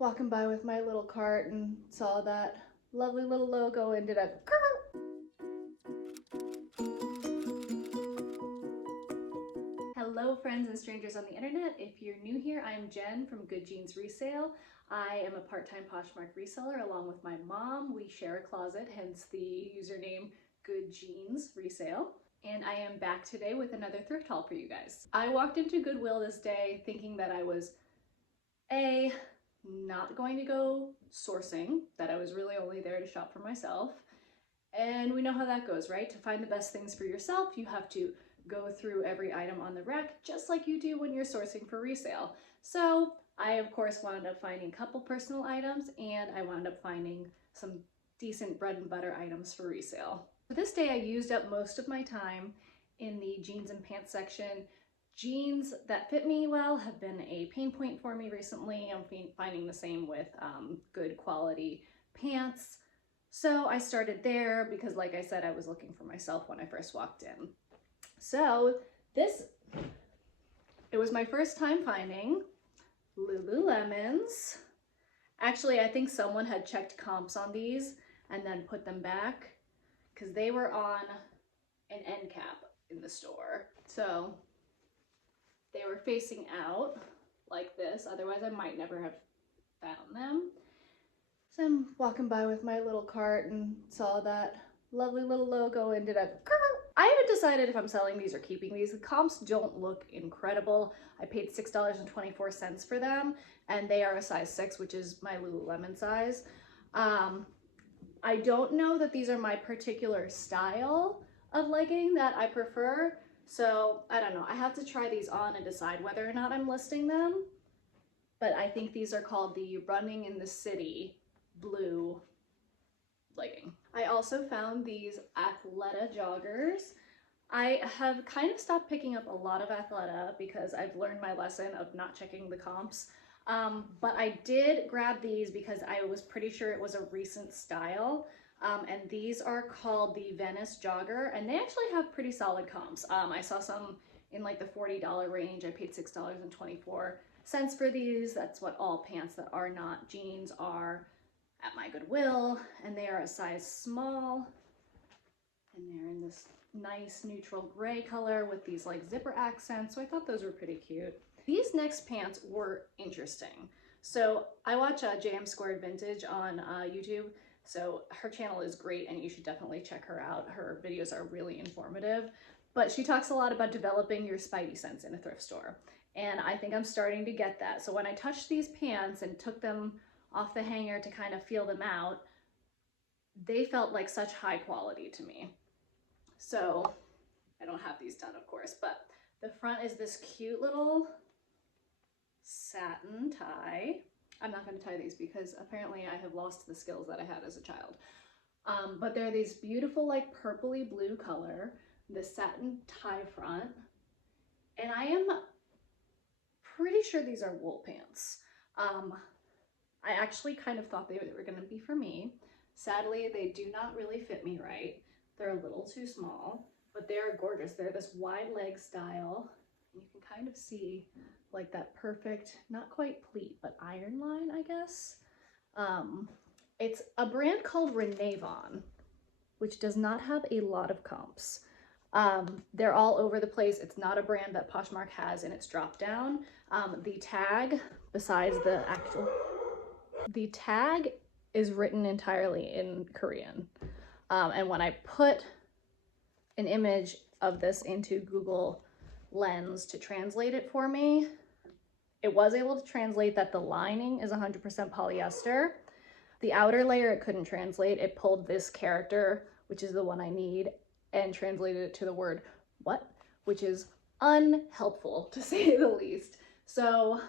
walking by with my little cart and saw that lovely little logo and did a Hello friends and strangers on the internet. If you're new here, I'm Jen from Good Jeans Resale. I am a part-time Poshmark reseller along with my mom. We share a closet, hence the username Good Jeans Resale. And I am back today with another thrift haul for you guys. I walked into Goodwill this day thinking that I was not going to go sourcing, that I was really only there to shop for myself. And we know how that goes, right? To find the best things for yourself, you have to go through every item on the rack, just like you do when you're sourcing for resale. So I, of course, wound up finding a couple personal items, and I wound up finding some decent bread and butter items for resale. For this day, I used up most of my time in the jeans and pants section. Jeans that fit me well have been a pain point for me recently. I'm finding the same with good quality pants. So I started there because, like I said, I was looking for myself when I first walked in. So it was my first time finding Lululemons. Actually, I think someone had checked comps on these and then put them back because they were on an end cap in the store. So they were facing out like this, otherwise I might never have found them. So I'm walking by with my little cart and saw that lovely little logo and did a I haven't decided if I'm selling these or keeping these. The comps don't look incredible. I paid $6.24 for them, and they are a size 6, which is my Lululemon size. I don't know that these are my particular style of legging that I prefer. So I don't know, I have to try these on and decide whether or not I'm listing them. But I think these are called the Running in the City blue legging. I also found these Athleta joggers. I have kind of stopped picking up a lot of Athleta because I've learned my lesson of not checking the comps. But I did grab these because I was pretty sure it was a recent style. And these are called the Venice Jogger, and they actually have pretty solid comps. I saw some in like the $40 range. I paid $6.24 for these. That's what all pants that are not jeans are at my Goodwill, and they are a size small, and they're in this nice neutral gray color with these like zipper accents, so I thought those were pretty cute. These next pants were interesting. So I watch JM Squared Vintage on YouTube. So her channel is great and you should definitely check her out. Her videos are really informative, but she talks a lot about developing your spidey sense in a thrift store. And I think I'm starting to get that. So when I touched these pants and took them off the hanger to kind of feel them out, they felt like such high quality to me. So I don't have these done, of course, but the front is this cute little satin tie. I'm not going to tie these because apparently I have lost the skills that I had as a child. But they're these beautiful like purpley blue color, the satin tie front, and I am pretty sure these are wool pants. I actually kind of thought they were going to be for me. Sadly, they do not really fit me right. They're a little too small, but they're gorgeous. They're this wide leg style. You can kind of see like that perfect, not quite pleat, but iron line, I guess. It's a brand called Renavon, which does not have a lot of comps. They're all over the place. It's not a brand that Poshmark has in its drop down. The tag, besides the tag is written entirely in Korean. And when I put an image of this into Google Lens to translate it for me, it was able to translate that the lining is 100% polyester. The outer layer it couldn't translate. It pulled this character, which is the one I need, and translated it to the word what, which is unhelpful to say the least. So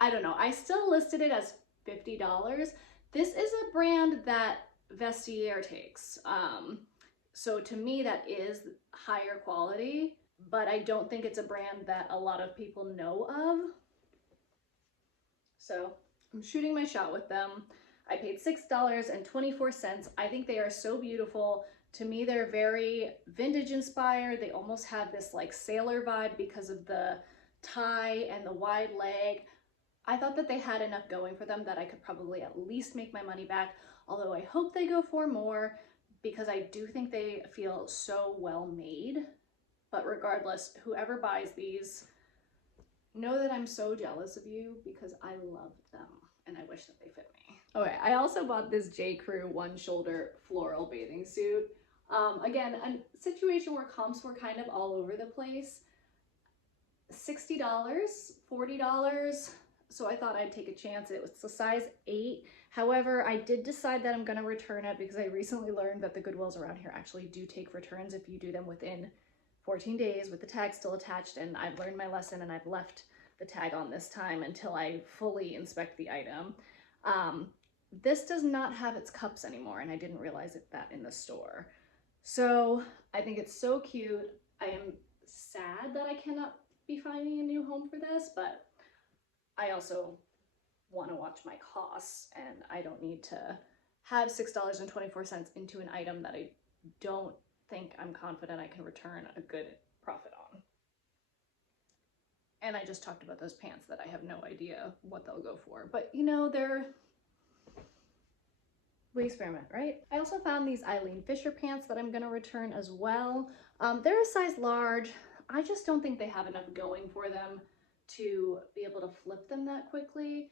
I don't know. I still listed it as $50. This is a brand that Vestiaire takes. So to me, that is higher quality, but I don't think it's a brand that a lot of people know of. So I'm shooting my shot with them. I paid $6.24. I think they are so beautiful. To me, they're very vintage inspired. They almost have this like sailor vibe because of the tie and the wide leg. I thought that they had enough going for them that I could probably at least make my money back, although I hope they go for more because I do think they feel so well made. But regardless, whoever buys these, know that I'm so jealous of you because I love them and I wish that they fit me. Okay, I also bought this J. Crew one shoulder floral bathing suit. Again, a situation where comps were kind of all over the place. $60, $40. So I thought I'd take a chance. It was a size 8. However, I did decide that I'm going to return it because I recently learned that the Goodwills around here actually do take returns if you do them within 14 days with the tag still attached, and I've learned my lesson and I've left the tag on this time until I fully inspect the item. This does not have its cups anymore, and I didn't realize that in the store. So I think it's so cute. I am sad that I cannot be finding a new home for this, but I also want to watch my costs, and I don't need to have $6.24 into an item that I don't think I'm confident I can return a good profit on. And I just talked about those pants that I have no idea what they'll go for, but you know, they're we experiment, right? I also found these Eileen Fisher pants that I'm gonna return as well. They're a size large. I just don't think they have enough going for them to be able to flip them that quickly.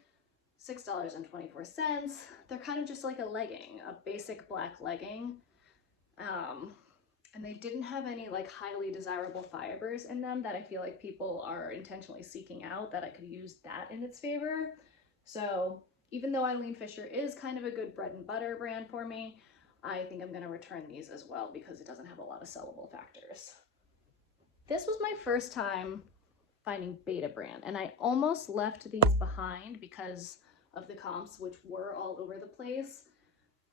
$6.24. They're kind of just like a legging, a basic black legging. And they didn't have any like highly desirable fibers in them that I feel like people are intentionally seeking out, that I could use that in its favor. So even though Eileen Fisher is kind of a good bread and butter brand for me, I think I'm going to return these as well because it doesn't have a lot of sellable factors. This was my first time finding BetaBrand, and I almost left these behind because of the comps, which were all over the place.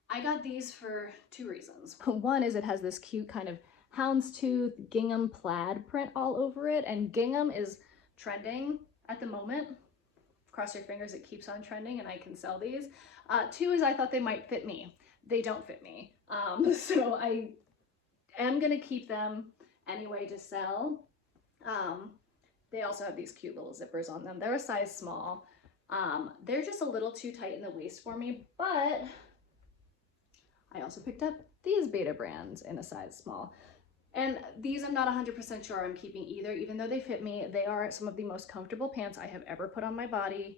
I got these for 2 reasons. One is it has this cute kind of houndstooth gingham plaid print all over it, and gingham is trending at the moment. Cross your fingers it keeps on trending and I can sell these. 2 is I thought they might fit me. They don't fit me. So I am gonna keep them anyway to sell. They also have these cute little zippers on them. They're a size small. They're just a little too tight in the waist for me, but I also picked up these BetaBrands in a size small. And these I'm not 100% sure I'm keeping either, even though they fit me. They are some of the most comfortable pants I have ever put on my body.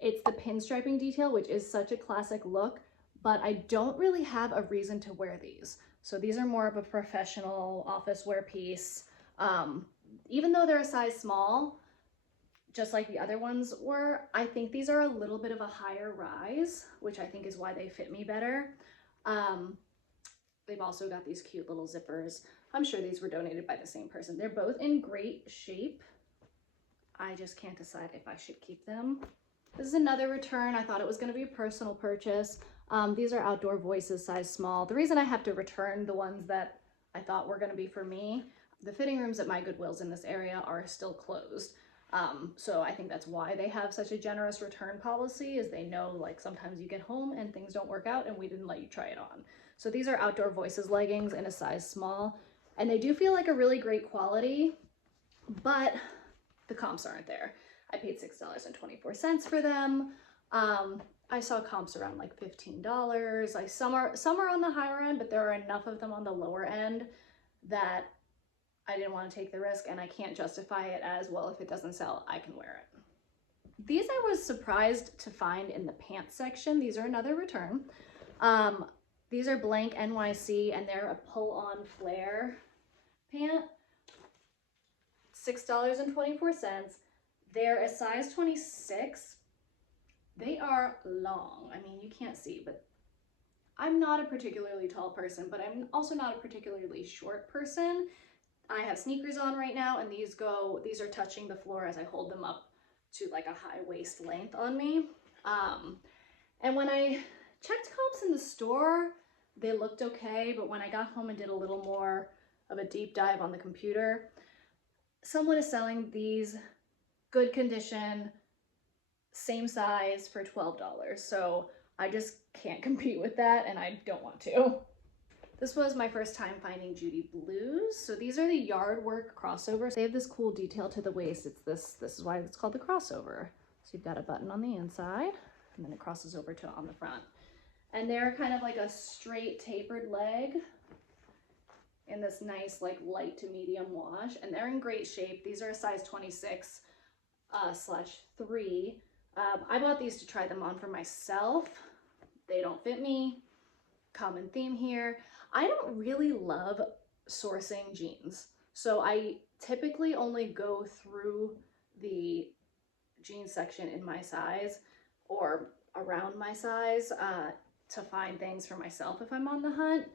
It's the pinstriping detail, which is such a classic look, but I don't really have a reason to wear these. So these are more of a professional office wear piece. Even though they're a size small, just like the other ones were, I think these are a little bit of a higher rise, which I think is why they fit me better. They've also got these cute little zippers. I'm sure these were donated by the same person. They're both in great shape. I just can't decide if I should keep them. This is another return. I thought it was going to be a personal purchase. These are Outdoor Voices size small. The reason I have to return the ones that I thought were going to be for me, the fitting rooms at my Goodwills in this area are still closed. So I think that's why they have such a generous return policy, is they know like sometimes you get home and things don't work out and we didn't let you try it on. So these are Outdoor Voices leggings in a size small, and they do feel like a really great quality, but the comps aren't there. I paid $6.24 for them. I saw comps around like $15. Like some are on the higher end, but there are enough of them on the lower end that I didn't want to take the risk, and I can't justify it as, well, if it doesn't sell, I can wear it. These I was surprised to find in the pants section. These are another return. These are Blank NYC, and they're a pull-on flare pant. $6.24. They're a size 26. They are long. I mean, you can't see, but I'm not a particularly tall person, but I'm also not a particularly short person. I have sneakers on right now, and these are touching the floor as I hold them up to like a high waist length on me. And when I checked comps in the store, they looked okay, but when I got home and did a little more of a deep dive on the computer, someone is selling these good condition, same size for $12. So I just can't compete with that, and I don't want to. This was my first time finding Judy blues. So these are the yard work crossovers. They have this cool detail to the waist. It's this is why it's called the crossover. So you've got a button on the inside and then it crosses over to on the front. And they're kind of like a straight tapered leg in this nice like light to medium wash, and they're in great shape. These are a size 26 / 3. I bought these to try them on for myself. They don't fit me. Common theme here. I don't really love sourcing jeans, so I typically only go through the jeans section in my size or around my size to find things for myself if I'm on the hunt.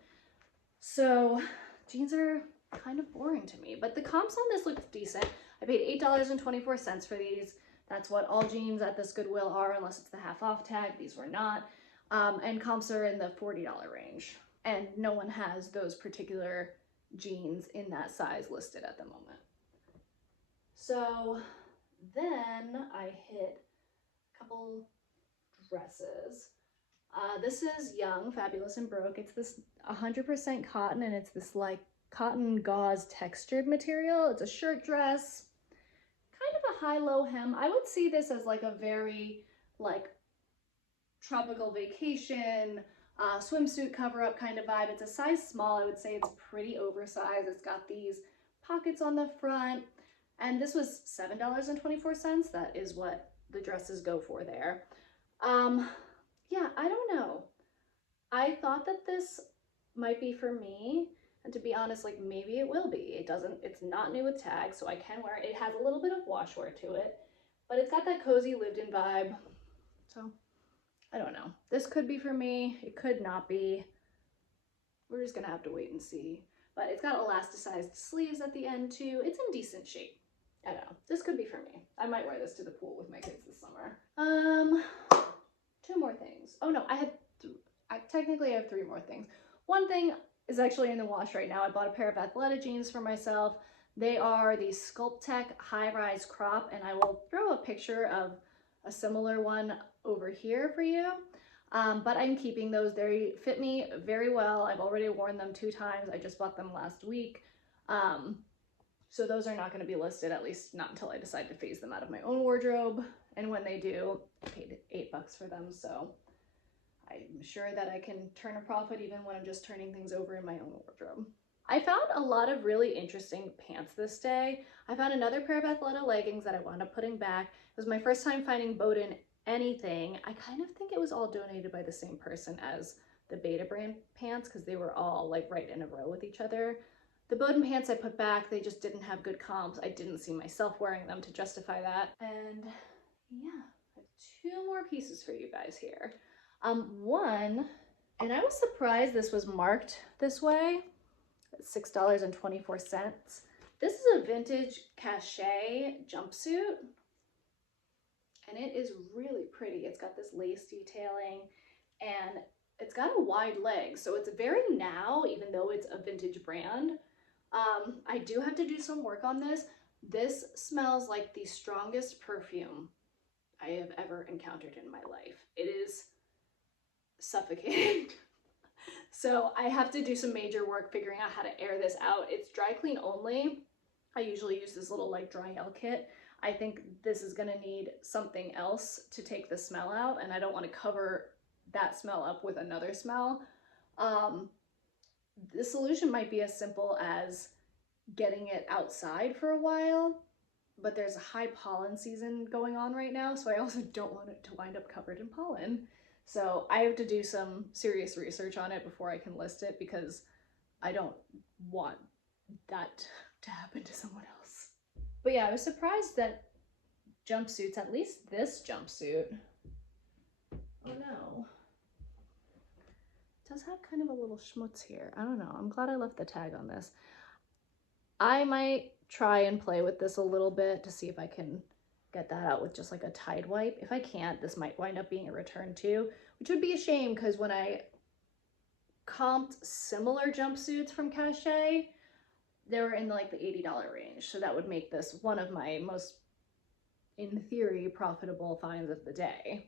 So jeans are kind of boring to me, but the comps on this look decent. I paid $8.24 for these. That's what all jeans at this Goodwill are, unless it's the half off tag. These were not. And comps are in the $40 range. And no one has those particular jeans in that size listed at the moment. So then I hit a couple dresses. This is Young, Fabulous and Broke. It's this 100% cotton, and it's this like cotton gauze textured material. It's a shirt dress, kind of a high-low hem. I would see this as like a very like tropical vacation, swimsuit cover-up kind of vibe. It's a size small. I would say it's pretty oversized. It's got these pockets on the front, and this was $7.24. That is what the dresses go for there. Yeah, I don't know. I thought that this might be for me, and to be honest, like maybe it will be. It's not new with tags, so I can wear it. It has a little bit of wash wear to it, but it's got that cozy lived-in vibe. So I don't know. This could be for me. It could not be. We're just gonna have to wait and see. But it's got elasticized sleeves at the end too. It's in decent shape. I don't know. This could be for me. I might wear this to the pool with my kids this summer. Two more things. Oh no, I technically have three more things. One thing is actually in the wash right now. I bought a pair of Athleta jeans for myself. They are the Sculptech high-rise crop, and I will throw a picture of a similar one over here for you. But I'm keeping those. They fit me very well. I've already worn them 2 times. I just bought them last week. So those are not going to be listed, at least not until I decide to phase them out of my own wardrobe. And when they do, I paid $8 for them. So I'm sure that I can turn a profit even when I'm just turning things over in my own wardrobe. I found a lot of really interesting pants this day. I found another pair of Athleta leggings that I wound up putting back. It was my first time finding Bowden anything. I kind of think it was all donated by the same person as the BetaBrand pants because they were all like right in a row with each other. The Bowden pants I put back, they just didn't have good comps. I didn't see myself wearing them to justify that. And yeah, I have 2 more pieces for you guys here. One, and I was surprised this was marked this way, $6.24. This is a vintage cachet jumpsuit, and it is really pretty. It's got this lace detailing, and it's got a wide leg, so it's very now, even though it's a vintage brand. I do have to do some work on this. This smells like the strongest perfume I have ever encountered in my life. It is suffocating. So I have to do some major work figuring out how to air this out. It's dry clean only. I usually use this little like dry gel kit. I think this is gonna need something else to take the smell out, and I don't want to cover that smell up with another smell. The solution might be as simple as getting it outside for a while, but there's a high pollen season going on right now, so I also don't want it to wind up covered in pollen. So I have to do some serious research on it before I can list it, because I don't want that to happen to someone else. But yeah, I was surprised that jumpsuits, at least this jumpsuit, oh no, it does have kind of a little schmutz here. I don't know. I'm glad I left the tag on this. I might try and play with this a little bit to see if I can get that out with just like a Tide wipe. If I can't, this might wind up being a return too, which would be a shame, because when I comped similar jumpsuits from Cachet, they were in like the $80 range. So that would make this one of my most, in theory, profitable finds of the day.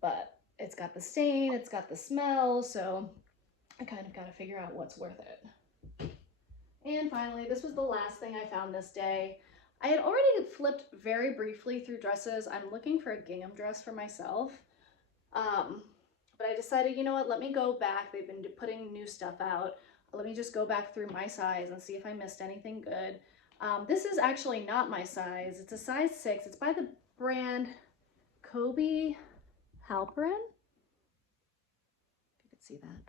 But it's got the stain, it's got the smell, so I kind of got to figure out what's worth it. And finally, this was the last thing I found this day. I had already flipped very briefly through dresses. I'm looking for a gingham dress for myself. But I decided, you know what, let me go back. They've been putting new stuff out. Let me just go back through my size and see if I missed anything good. This is actually not my size. It's a size 6. It's by the brand Kobe Halperin. You can see that.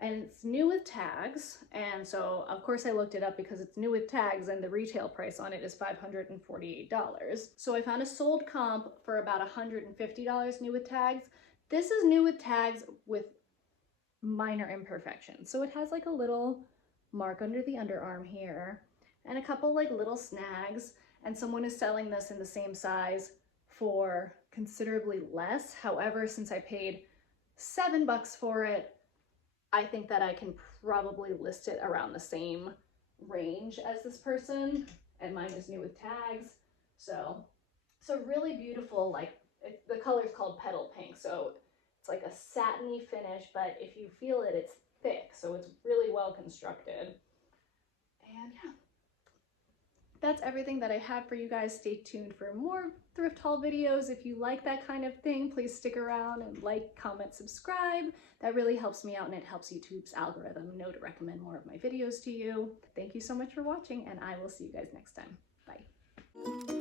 And it's new with tags. And so of course I looked it up because it's new with tags and the retail price on it is $548. So I found a sold comp for about $150 new with tags. This is new with tags with minor imperfections. So it has like a little mark under the underarm here and a couple like little snags, and someone is selling this in the same size for considerably less. However, since I paid $7 for it, I think that I can probably list it around the same range as this person, and mine is new with tags. So really beautiful, like the color is called Petal Pink, so it's like a satiny finish, but if you feel it, it's thick, so it's really well constructed. And yeah, that's everything that I have for you guys. Stay tuned for more thrift haul videos. If you like that kind of thing, please stick around and like, comment, subscribe. That really helps me out and it helps YouTube's algorithm know to recommend more of my videos to you. Thank you so much for watching, and I will see you guys next time. Bye.